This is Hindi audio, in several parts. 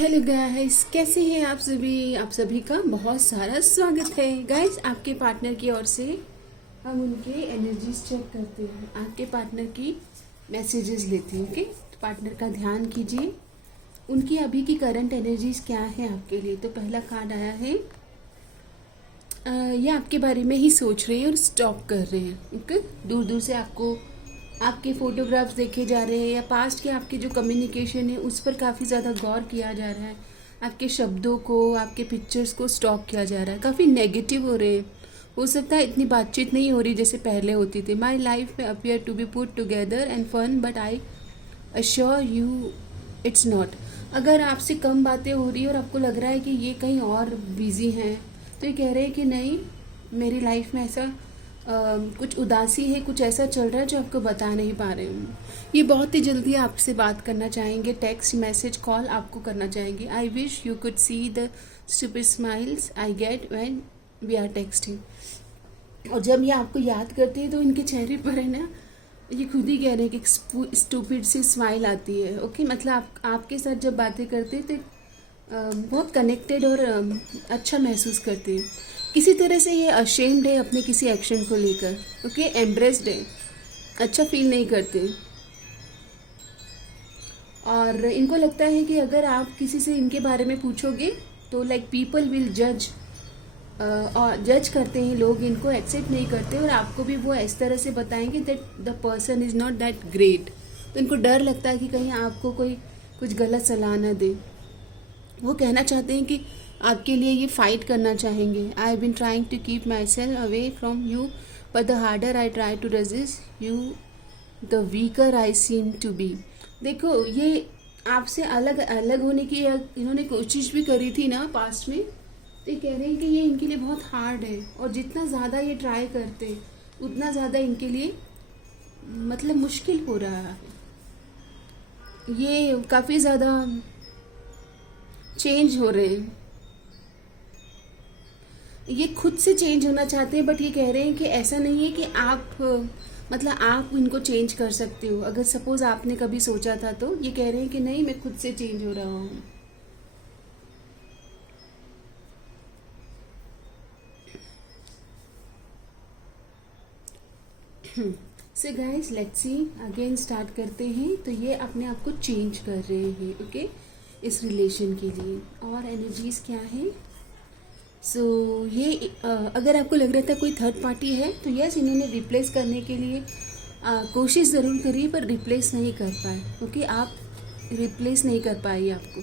हेलो गाइस, कैसे हैं आप सभी का बहुत सारा स्वागत है गाइस। आपके पार्टनर की ओर से हम उनके एनर्जीज चेक करते हैं, आपके पार्टनर की मैसेजेस लेते हैं। ओके, तो पार्टनर का ध्यान कीजिए, उनकी अभी की करंट एनर्जीज क्या है आपके लिए। तो पहला कार्ड आया है, ये आपके बारे में ही सोच रहे हैं और स्टॉक कर रहे हैं। ओके, दूर दूर से आपको आपके फोटोग्राफ्स देखे जा रहे हैं या पास्ट के आपके जो कम्युनिकेशन है उस पर काफ़ी ज़्यादा गौर किया जा रहा है। आपके शब्दों को, आपके पिक्चर्स को स्टॉक किया जा रहा है। काफ़ी नेगेटिव हो रहे हैं। हो सकता है इतनी बातचीत नहीं हो रही जैसे पहले होती थी। माई लाइफ में appear to be put together and fun but I assure you it's not. अगर आपसे कम बातें हो रही है और आपको लग रहा है कि ये कहीं और बिजी हैं, तो ये कह रहे हैं कि नहीं, मेरी लाइफ में ऐसा कुछ उदासी है, कुछ ऐसा चल रहा है जो आपको बता नहीं पा रहे हूँ। ये बहुत ही जल्दी आपसे बात करना चाहेंगे, टेक्स्ट मैसेज कॉल आपको करना चाहेंगे। I wish you could see the stupid smiles I get when we are texting. और जब ये आपको याद करते हैं तो इनके चेहरे पर है ना, ये खुद ही कह रहे हैं कि स्टूपिड सी स्माइल आती है। ओके, मतलब आपके साथ जब बातें करते हैं तो बहुत कनेक्टेड और अच्छा महसूस करते हैं। किसी तरह से ये अशेम्ड है अपने किसी एक्शन को लेकर। ओके, एम्ब्रेस्ड है, अच्छा फील नहीं करते। और इनको लगता है कि अगर आप किसी से इनके बारे में पूछोगे तो लाइक पीपल विल जज, और जज करते हैं लोग, इनको एक्सेप्ट नहीं करते और आपको भी वो इस तरह से बताएंगे that the person is not that great. तो इनको डर लगता है कि कहीं आपको कोई कुछ गलत सलाह ना दे। वो कहना चाहते हैं कि आपके लिए ये फाइट करना चाहेंगे। I have been trying to keep my self away from you but the harder I try to resist you the weaker I seem to be. देखो, ये आपसे अलग अलग होने की इन्होंने कोशिश भी करी थी ना पास्ट में, तो ये कह रहे हैं कि ये इनके लिए बहुत हार्ड है और जितना ज़्यादा ये ट्राई करते उतना ज़्यादा इनके लिए मतलब मुश्किल हो रहा है। ये काफ़ी ज़्यादा चेंज हो रहे हैं, ये खुद से चेंज होना चाहते हैं बट ये कह रहे हैं कि ऐसा नहीं है कि आप मतलब आप इनको चेंज कर सकते हो। अगर सपोज आपने कभी सोचा था तो ये कह रहे हैं कि नहीं, मैं खुद से चेंज हो रहा हूँ। So guys, let's see again start करते हैं। तो ये अपने आप को चेंज कर रहे हैं। ओके, इस रिलेशन के लिए और एनर्जीज क्या है। सो ये अगर आपको लग रहा था कोई थर्ड पार्टी है तो यस, इन्होंने रिप्लेस करने के लिए कोशिश ज़रूर करी पर रिप्लेस नहीं कर पाए। ओके, आप रिप्लेस नहीं कर पाए आपको।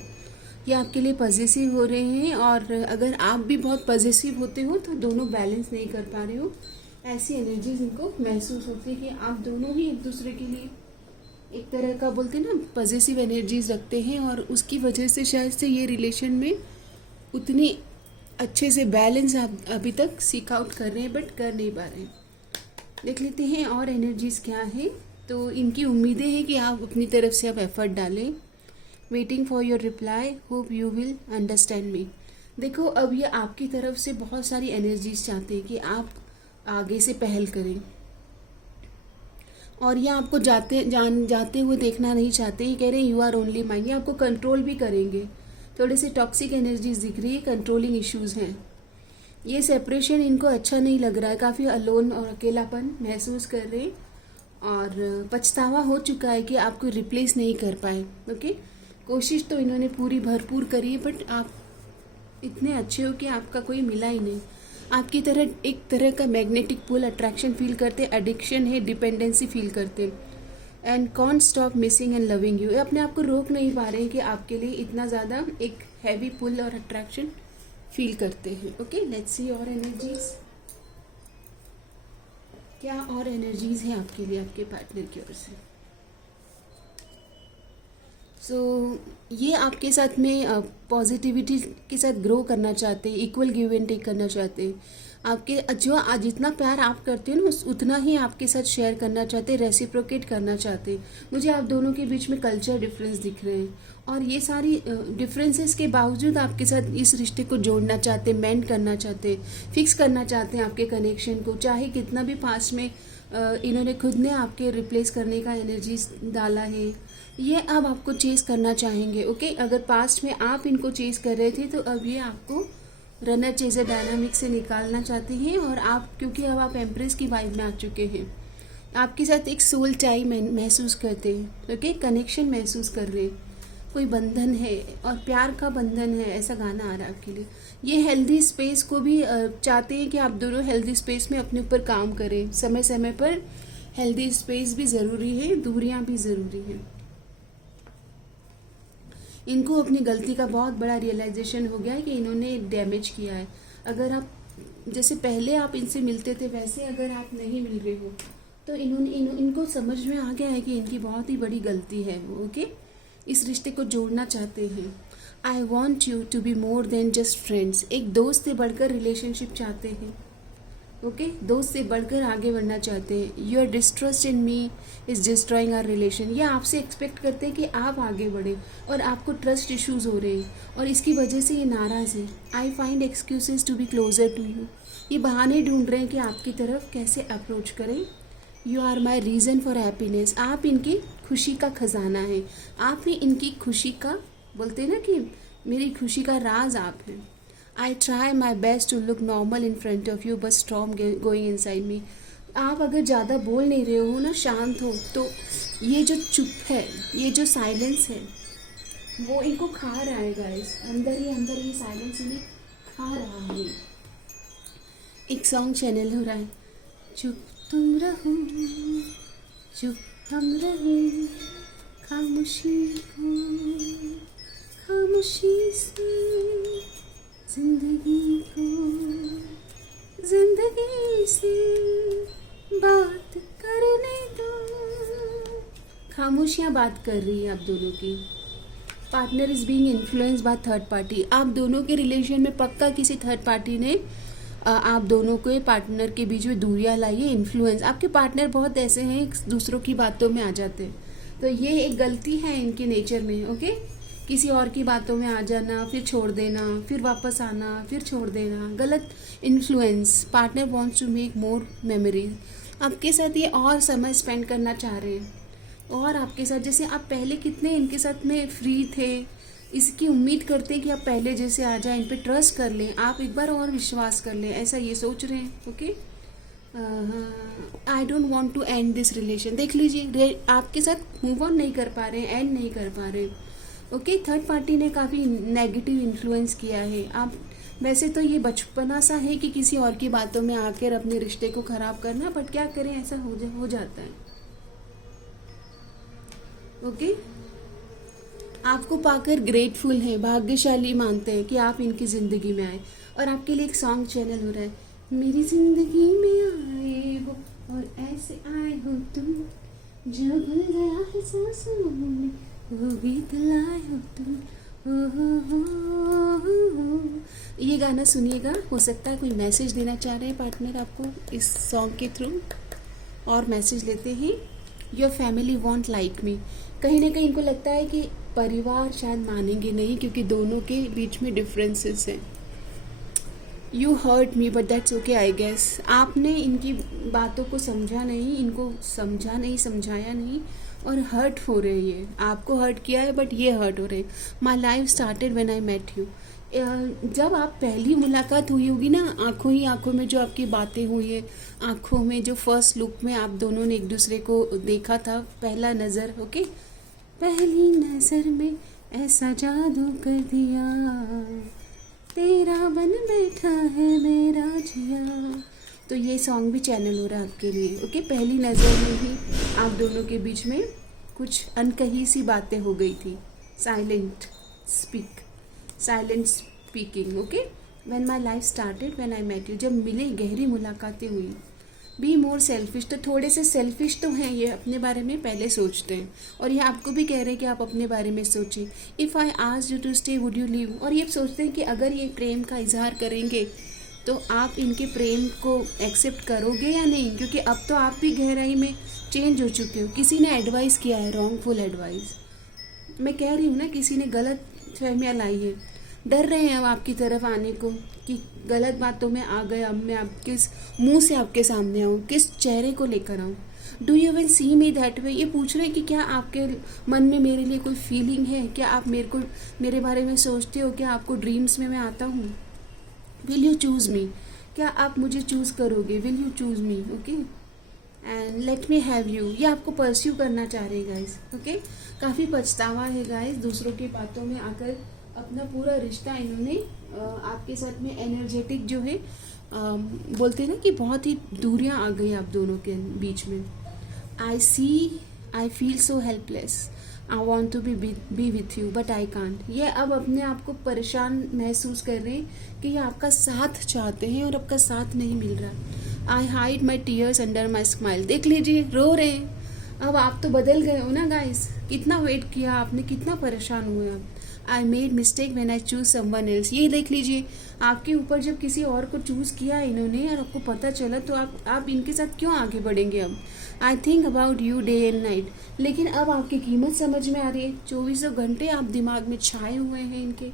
ये आपके लिए पॉजिटिव हो रहे हैं और अगर आप भी बहुत पॉजिटिव होते हो तो दोनों बैलेंस नहीं कर पा रहे हो। ऐसी एनर्जीज इनको महसूस होती है कि आप दोनों ही एक दूसरे के लिए एक तरह का बोलते हैं ना, पॉजिटिव एनर्जीज रखते हैं और उसकी वजह से शायद से ये रिलेशन में उतनी अच्छे से बैलेंस आप अभी तक सीक आउट कर रहे हैं बट कर नहीं पा रहे हैं। देख लेते हैं और एनर्जीज क्या है। तो इनकी उम्मीदें हैं कि आप अपनी तरफ से आप एफर्ट डालें। Waiting for your reply, hope you will understand me. देखो, अब ये आपकी तरफ से बहुत सारी एनर्जीज चाहते हैं कि आप आगे से पहल करें और ये आपको जाते हुए देखना नहीं चाहते। ये कह रहे हैं यू आर ओनली माइन। ये आपको कंट्रोल भी करेंगे। थोड़े से टॉक्सिक एनर्जीज दिख रही है, कंट्रोलिंग इश्यूज हैं। ये सेपरेशन इनको अच्छा नहीं लग रहा है, काफ़ी अलोन और अकेलापन महसूस कर रहे हैं और पछतावा हो चुका है कि आपको रिप्लेस नहीं कर पाए। ओके, कोशिश तो इन्होंने पूरी भरपूर करी है बट आप इतने अच्छे हो कि आपका कोई मिला ही नहीं। आपकी तरह एक तरह का मैग्नेटिक पुल, अट्रैक्शन फील करते, एडिक्शन है, डिपेंडेंसी फील करते and can't stop missing and loving you. अपने आप को रोक नहीं पा रहे हैं कि आपके लिए इतना ज़्यादा एक हैवी पुल और अट्रैक्शन फील करते हैं। ओके, लेट्स सी और एनर्जीज क्या और एनर्जीज है आपके लिए आपके पार्टनर की ओर से। सो ये आपके साथ में पॉजिटिविटी के साथ ग्रो करना चाहते हैं, इक्वल गिव एंड टेक करना चाहते हैं। आपके जो जितना प्यार आप करते हो ना उतना ही आपके साथ शेयर करना चाहते हैं, रेसिप्रोकेट करना चाहते हैं। मुझे आप दोनों के बीच में कल्चर डिफरेंस दिख रहे हैं और ये सारी डिफरेंसेस के बावजूद आपके साथ इस रिश्ते को जोड़ना चाहते हैं, मेंड करना चाहते हैं, फिक्स करना चाहते हैं आपके कनेक्शन को। चाहे कितना भी पास्ट में इन्होंने खुद ने आपके रिप्लेस करने का एनर्जी डाला है, ये अब आपको चेस करना चाहेंगे। ओके, अगर पास्ट में आप इनको चेस कर रहे थे तो अब ये आपको रनर चेजर डायनामिक से निकालना चाहते हैं। और आप, क्योंकि अब आप एम्प्रेस की वाइब में आ चुके हैं, आपके साथ एक सोल टाई महसूस करते हैं। ओके, कनेक्शन महसूस कर रहे हैं, कोई बंधन है और प्यार का बंधन है, ऐसा गाना आ रहा है आपके लिए। ये हेल्दी स्पेस को भी चाहते हैं कि आप दोनों हेल्दी स्पेस में अपने ऊपर काम करें। समय समय पर हेल्दी स्पेस भी ज़रूरी है, दूरियां भी ज़रूरी हैं। इनको अपनी गलती का बहुत बड़ा रियलाइजेशन हो गया है कि इन्होंने डैमेज किया है। अगर आप जैसे पहले आप इनसे मिलते थे वैसे अगर आप नहीं मिल रहे हो तो इनको समझ में आ गया है कि इनकी बहुत ही बड़ी गलती है वो। ओके, इस रिश्ते को जोड़ना चाहते हैं। I want you to be more than just friends, एक दोस्त से बढ़कर रिलेशनशिप चाहते हैं। ओके, दोस्त से बढ़कर आगे बढ़ना चाहते हैं। Your distrust in me is destroying our relation, ये आपसे एक्सपेक्ट करते हैं कि आप आगे बढ़े और आपको ट्रस्ट इश्यूज हो रहे हैं और इसकी वजह से ये नाराज़ है। I find excuses to be closer to you, ये बहाने ढूंढ रहे हैं कि आपकी तरफ कैसे अप्रोच करें। You are my reason for happiness, आप इनकी खुशी का खजाना है, आप ही इनकी खुशी का, बोलते हैं ना कि मेरी खुशी का राज आप हैं। I try my best to look normal in front of you but storm going inside me, आप अगर ज़्यादा बोल नहीं रहे हो ना, शांत हो, तो ये जो चुप है, ये जो साइलेंस है वो इनको खा रहा है गाइस, अंदर ही अंदर ये साइलेंस इन्हें खा रहा है। एक सॉन्ग चैनल हो रहा है, चुप तुम रहो चुप हम रहे, खामोशी को खामोशी से जिंदगी को जिंदगी से बात करने दो। खामोशियाँ बात कर रही है आप दोनों की। Partner is being influenced by third party, आप दोनों के रिलेशन में पक्का किसी थर्ड पार्टी ने आप दोनों के पार्टनर के बीच में दूरियां लाई है, इन्फ्लुएंस। आपके पार्टनर बहुत ऐसे हैं दूसरों की बातों में आ जाते हैं, तो ये एक गलती है इनके नेचर में। ओके, किसी और की बातों में आ जाना, फिर छोड़ देना, फिर वापस आना, फिर छोड़ देना, गलत influence. Partner wants to make more memories, आपके साथ ये और समय स्पेंड करना चाह रहे हैं और आपके साथ जैसे आप पहले कितने इनके साथ में फ्री थे, इसकी उम्मीद करते हैं कि आप पहले जैसे आ जाए, इन पे ट्रस्ट कर लें, आप एक बार और विश्वास कर लें, ऐसा ये सोच रहे हैं। Okay, I don't want to end this relation, देख लीजिए आपके साथ मूव ऑन नहीं कर पा रहे हैं, एंड नहीं कर पा रहे। ओके, थर्ड पार्टी ने काफ़ी नेगेटिव इन्फ्लुएंस किया है। आप वैसे तो ये बचपना सा है कि किसी और की बातों में आकर अपने रिश्ते को ख़राब करना, बट क्या करें, ऐसा हो जाता है। ओके, आपको पाकर ग्रेटफुल है, भाग्यशाली मानते हैं कि आप इनकी ज़िंदगी में आए। और आपके लिए एक सॉन्ग चैनल हो रहा है, मेरी ज़िंदगी में आए हो और ऐसे आए हो तुम, जो भूल गया है सांसों में वो गीत लाए हो तुम। ये गाना सुनिएगा, हो सकता है कोई मैसेज देना चाह रहे हैं पार्टनर आपको इस सॉन्ग के थ्रू। और मैसेज लेते हैं, your family want like me, कहीं ना कहीं इनको लगता है कि परिवार शायद मानेंगे नहीं क्योंकि दोनों के बीच में डिफरेंसेस हैं। You hurt me but that's okay I guess, आपने इनकी बातों को समझा नहीं, इनको समझा नहीं, समझाया नहीं और हर्ट हो रही है। आपको हर्ट किया है बट ये हर्ट हो रहे हैं। My life started when I met you, जब आप पहली मुलाकात हुई होगी ना, आंखों ही आंखों में जो आपकी बातें हुई है, आंखों में जो फर्स्ट लुक में आप दोनों ने एक दूसरे को देखा था, पहला नज़र। ओके, पहली नज़र में ऐसा जादू कर दिया, तेरा बन बैठा है मेरा जिया। तो ये सॉन्ग भी चैनल हो रहा है आपके लिए। ओके, पहली नज़र में ही आप दोनों के बीच में कुछ अनकही सी बातें हो गई थी। Silent speaking. Okay, when my life started when I met you, जब मिले, गहरी मुलाकातें हुई। बी मोर सेल्फिश, तो थोड़े से सेल्फिश तो हैं ये, अपने बारे में पहले सोचते हैं और ये आपको भी कह रहे हैं कि आप अपने बारे में सोचें। If I asked you to stay would you leave, और ये सोचते हैं कि अगर ये प्रेम का इजहार करेंगे तो आप इनके प्रेम को एक्सेप्ट करोगे या नहीं, क्योंकि अब तो आप भी गहराई में चेंज हो चुके हो। किसी ने एडवाइस किया है, रॉन्गफुल एडवाइस, मैं कह रही हूँ ना, किसी ने गलत फहमियाँ लाई है, डर रहे हैं अब आपकी तरफ आने को कि गलत बातों में आ गए, अब मैं आप किस मुंह से आपके सामने आऊँ, किस चेहरे को लेकर आऊँ। Do you even see me that way? ये पूछ रहे हैं कि क्या आपके मन में मेरे लिए कोई फीलिंग है, क्या आप मेरे बारे में सोचते हो, क्या आपको ड्रीम्स में मैं आता हूँ? विल यू चूज़ मी? क्या आप मुझे चूज़ करोगे? Will you choose me? Okay, and let me have you. ये आपको परस्यू करना चाह रहे हैं गाइस। ओके, काफ़ी पछतावा है गाइस दूसरों की बातों में आकर अपना पूरा रिश्ता इन्होंने आपके साथ में एनर्जेटिक जो है बोलते हैं ना कि बहुत ही दूरियां आ गई आप दोनों के बीच में। I feel so helpless, I want to be with you but I can't. ये अब अपने आप को परेशान महसूस कर रहे हैं कि ये आपका साथ चाहते हैं और आपका साथ नहीं मिल रहा। आई hide my tears under my smile. देख लीजिए, रो रहे हैं। अब आप तो बदल गए हो ना गाइस, कितना वेट किया आपने, कितना परेशान हुए आप। I made mistake when I choose someone else. ये देख लीजिए, आपके ऊपर जब किसी और को चूज़ किया इन्होंने और आपको पता चला तो आप इनके साथ क्यों आगे बढ़ेंगे अब। I think about you day and night. लेकिन अब आपकी कीमत समझ में आ रही है। 24 घंटे आप दिमाग में छाए हुए हैं इनके।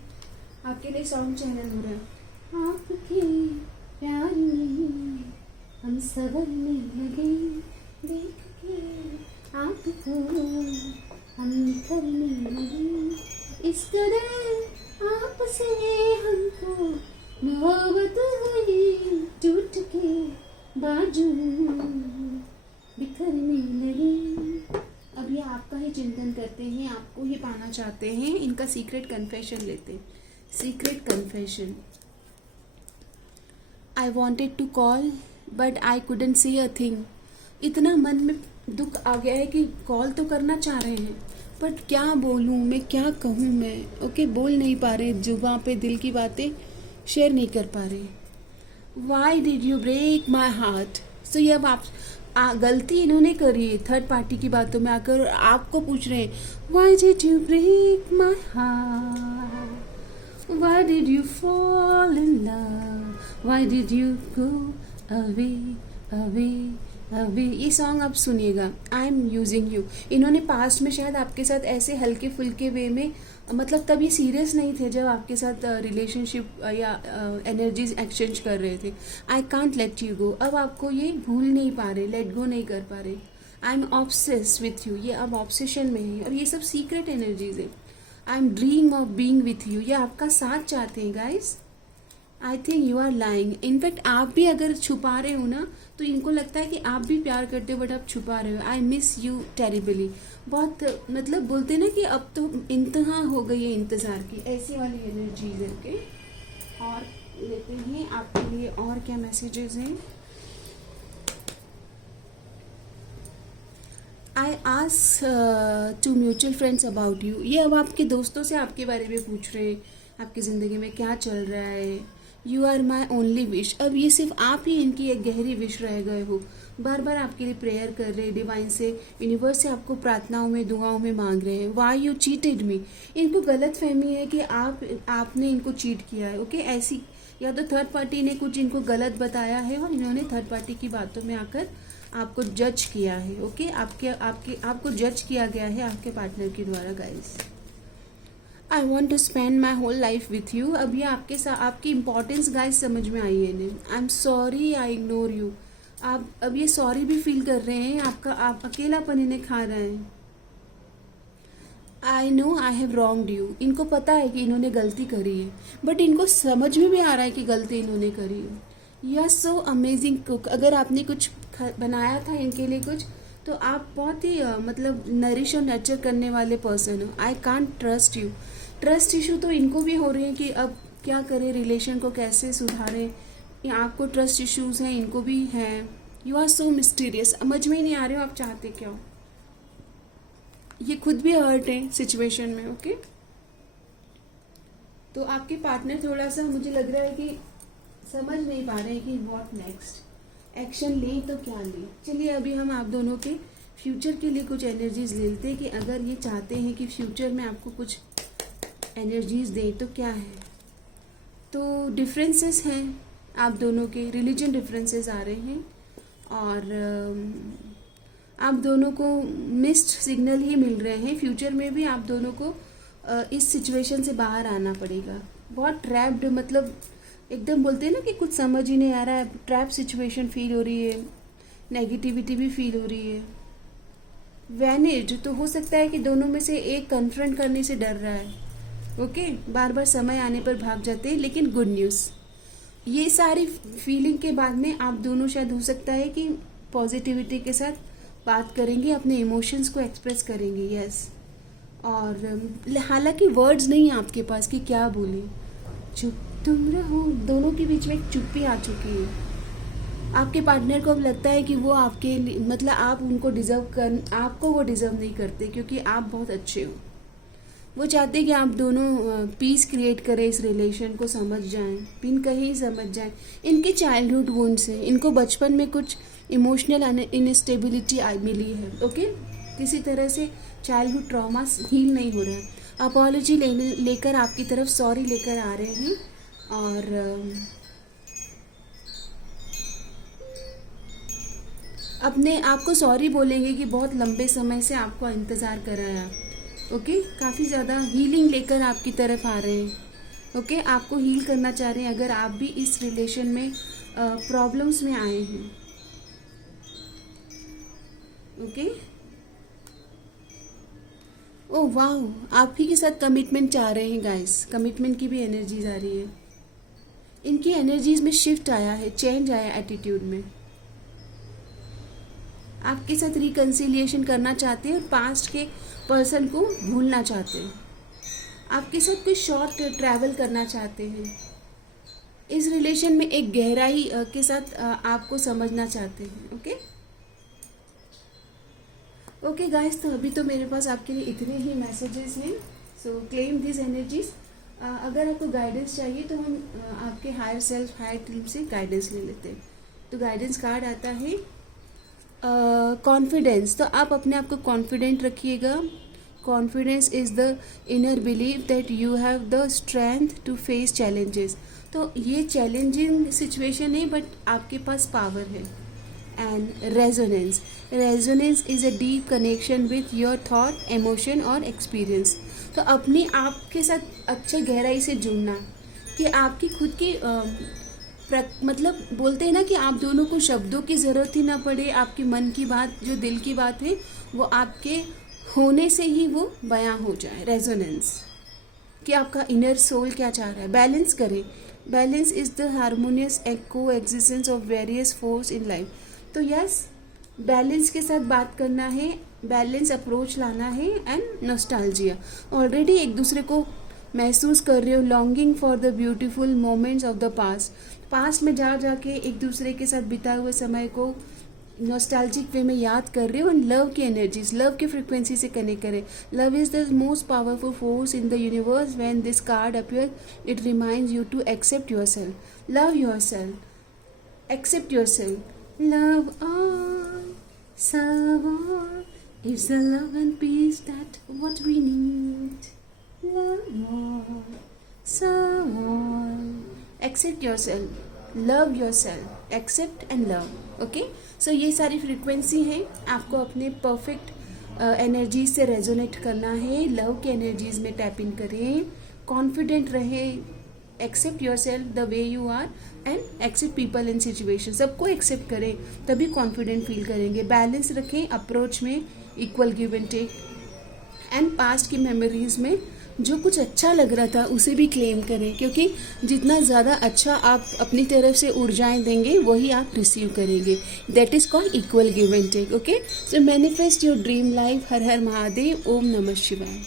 आपके लिए सॉन्ग चैनल हो रहा है। आपके प्यार में हम संवरने लगे, देख के आपको हम निखरने लगे। इस कदर आपसे हमको मोहब्बत हुई, टूट के बाजू बिखरने लगे। अब ये आपका ही चिंतन करते हैं, आपको ही पाना चाहते हैं। इनका सीक्रेट कन्फेशन लेते हैं। Secret confession. I wanted to call but I couldn't say a thing. इतना मन में दुख आ गया है कि कॉल तो करना चाह रहे हैं बट क्या बोलूँ मैं, क्या कहूँ मैं। ओके, बोल नहीं पा रहे, जुबां पे दिल की बातें शेयर नहीं कर पा रहे। Why did you break my heart? So ये अब आप गलती इन्होंने करी है थर्ड पार्टी की बातों में आकर और आपको पूछ रहे हैं why did you break my heart, why did you fall in love, why did you go away, away, away? ये सॉन्ग आप सुनिएगा। I am using you. इन्होंने पास्ट में शायद आपके साथ ऐसे हल्के फुल्के वे में, मतलब तब ये सीरियस नहीं थे जब आपके साथ रिलेशनशिप या एनर्जीज एक्सचेंज कर रहे थे। I can't let you go. अब आपको ये भूल नहीं पा रहे, लेट गो नहीं कर पा रहे। I am obsess with you. ये अब ऑब्सेशन में है और ये सब सीक्रेट एनर्जीज है। I am dream of being with you. ये आपका साथ चाहते हैं guys. I think you are lying. In fact आप भी अगर छुपा रहे हो ना तो इनको लगता है कि आप भी प्यार करते हो बट आप छुपा रहे हो। I miss you terribly. बहुत मतलब बोलते ना कि अब तो इंतहा हो गई है इंतज़ार की, ऐसी वाली एनर्जीज है। ओके, और लेते हैं आपके लिए और क्या मैसेजेस हैं। I ask to mutual friends about you. ये अब आपके दोस्तों से आपके बारे में पूछ रहे हैं, आपकी ज़िंदगी में क्या चल रहा है। You are my only wish. अब ये सिर्फ आप ही इनकी एक गहरी विश रह गए हो। बार बार आपके लिए प्रेयर कर रहे हैं, डिवाइन से, यूनिवर्स से आपको प्रार्थनाओं में, दुआओं में मांग रहे हैं। वाई यू चीटेड मी। इनको गलत फहमी है कि आपने इनको चीट किया है। ओके, ऐसी या तो थर्ड पार्टी ने कुछ इनको गलत बताया है और इन्होंने थर्ड पार्टी की बातों में आकर आपको जज किया है। ओके, आपको जज किया गया है आपके पार्टनर के द्वारा guys. I want to spend my whole life with you. अब ये आपके साथ आपकी इंपॉर्टेंस गाइस समझ में आई है इन्हें। I am sorry I ignore you. आप अब ये सॉरी भी फील कर रहे हैं, आप अकेलापन इन्हें खा रहे हैं। I know I have wronged you. इनको पता है कि इन्होंने गलती करी है बट इनको समझ में भी आ रहा है कि गलती इन्होंने करी है। You are so amazing cook. अगर आपने कुछ बनाया था इनके लिए कुछ, तो आप बहुत ही मतलब नरिश और नर्चर करने वाले पर्सन हो। I can't trust you. Trust issue तो इनको भी हो रहे हैं कि अब क्या करें, रिलेशन को कैसे सुधारें। आपको ट्रस्ट इश्यूज हैं, इनको भी हैं। You are so mysterious. समझ में ही नहीं आ रहे हो आप चाहते क्या हो। ये खुद भी हर्ट है सिचुएशन में। ओके, तो आपके पार्टनर थोड़ा सा मुझे लग रहा है कि समझ नहीं पा रहे हैं कि व्हाट नेक्स्ट, एक्शन लें तो क्या लें। चलिए अभी हम आप दोनों के फ्यूचर के लिए कुछ एनर्जीज लेते हैं कि अगर ये चाहते हैं कि फ्यूचर में आपको कुछ एनर्जीज दें तो क्या है। तो डिफरेंसेस हैं आप दोनों के, रिलीजन डिफरेंसेस आ रहे हैं और आप दोनों को मिस्ड सिग्नल ही मिल रहे हैं। फ्यूचर में भी आप दोनों को इस सिचुएशन से बाहर आना पड़ेगा। बहुत ट्रैप्ड, मतलब एकदम बोलते हैं ना कि कुछ समझ ही नहीं आ रहा है, ट्रैप सिचुएशन फील हो रही है। नेगेटिविटी भी फील हो रही है। वैनिज्ड, तो हो सकता है कि दोनों में से एक कन्फ्रंट करने से डर रहा है। ओके, बार बार समय आने पर भाग जाते हैं। लेकिन गुड न्यूज़, ये सारी फीलिंग के बाद में आप दोनों शायद हो सकता है कि पॉजिटिविटी के साथ बात करेंगे, अपने इमोशंस को एक्सप्रेस करेंगे। यस, और हालांकि वर्ड्स नहीं है आपके पास कि क्या बोले। चुप तुम रहो, दोनों के बीच में एक चुप्पी आ चुकी है। आपके पार्टनर को अब लगता है कि वो आपके मतलब आप उनको आपको वो डिज़र्व नहीं करते, क्योंकि आप बहुत अच्छे हो। वो चाहते हैं कि आप दोनों पीस क्रिएट करें, इस रिलेशन को समझ जाएं, बिन कहीं समझ जाएं। इनके चाइल्डहुड वुंड्स हैं, इनको बचपन में कुछ इमोशनल इनस्टेबिलिटी मिली है। ओके, किसी तरह से चाइल्डहुड ट्रॉमा हील नहीं हो रहा है। अपॉलॉजी लेकर आपकी तरफ सॉरी लेकर आ रहे हैं, और अपने आप को सॉरी बोलेंगे कि बहुत लंबे समय से आपको इंतज़ार कराया। ओके, काफ़ी ज़्यादा हीलिंग लेकर आपकी तरफ आ रहे हैं। ओके, आपको हील करना चाह रहे हैं अगर आप भी इस रिलेशन में प्रॉब्लम्स में आए हैं। ओके, ओह वाह, आप ही के साथ कमिटमेंट चाह रहे हैं गाइस। कमिटमेंट की भी एनर्जीज आ रही है। इनकी एनर्जीज में शिफ्ट आया है, चेंज आया एटीट्यूड में। आपके साथ रिकंसिलिएशन करना चाहते हैं और पास्ट के पर्सन को भूलना चाहते हैं। आपके साथ कोई शॉर्ट ट्रैवल करना चाहते हैं। इस रिलेशन में एक गहराई के साथ आपको समझना चाहते हैं। ओके ओके गाइस, तो अभी तो मेरे पास आपके लिए इतने ही मैसेजेस हैं। सो क्लेम दिस एनर्जीज। अगर आपको गाइडेंस चाहिए तो हम आपके हायर सेल्फ, हायर टीम से गाइडेंस ले लेते हैं। तो गाइडेंस कार्ड आता है कॉन्फिडेंस। तो आप अपने आप को कॉन्फिडेंट रखिएगा। Confidence is the inner believe that you have the strength to face challenges. तो ये चैलेंजिंग सिचुएशन है, बट आपके पास पावर है। And resonance, resonance is a deep connection with your thought, emotion और एक्सपीरियंस। तो अपने आप के साथ अच्छे गहराई से जुड़ना, कि आपकी खुद की मतलब बोलते हैं ना कि आप दोनों को शब्दों की ज़रूरत ही ना पड़े। आपकी मन की बात, जो दिल की बात है, वो आपके होने से ही वो बयां हो जाए। रेजोनेंस, कि आपका इनर सोल क्या चाह रहा है। बैलेंस करें। बैलेंस इज़ द हारमोनियस को existence of various force in life. तो यस, बैलेंस के साथ बात करना है, बैलेंस अप्रोच लाना है। एंड नॉस्टैल्जिया, ऑलरेडी एक दूसरे को महसूस कर रहे हो। Longing for the beautiful moments of the past में जाके एक दूसरे के साथ बिताए हुए समय को नॉस्टैल्जिक वे में याद कर रहे हो। एंड लव की एनर्जीज, लव की फ्रिक्वेंसी से कनेक्ट करें। Love is the most powerful force in the universe. When this card appear, it reminds you to accept your self, love your self, accept your self. Love all, serve all, it's the love and peace that what we need. Love all, serve all, accept yourself, love yourself, accept and love. Okay? So ये सारी फ्रीक्वेंसी है। आपको अपने परफेक्ट एनर्जीज से रेजोनेट करना है। लव के एनर्जीज में टैप इन करें, कॉन्फिडेंट रहे, accept your self the way you are and accept people in situation. सबको एक्सेप्ट करें, तभी कॉन्फिडेंट फील करेंगे। बैलेंस रखें अप्रोच में, equal give and take. And past की मेमोरीज में जो कुछ अच्छा लग रहा था उसे भी क्लेम करें, क्योंकि जितना ज़्यादा अच्छा आप अपनी तरफ से ऊर्जाएं देंगे वही आप रिसीव करेंगे। That is called equal give and take. Okay, so manifest your dream life. Har Har Mahadev, ओम नमः शिवाय।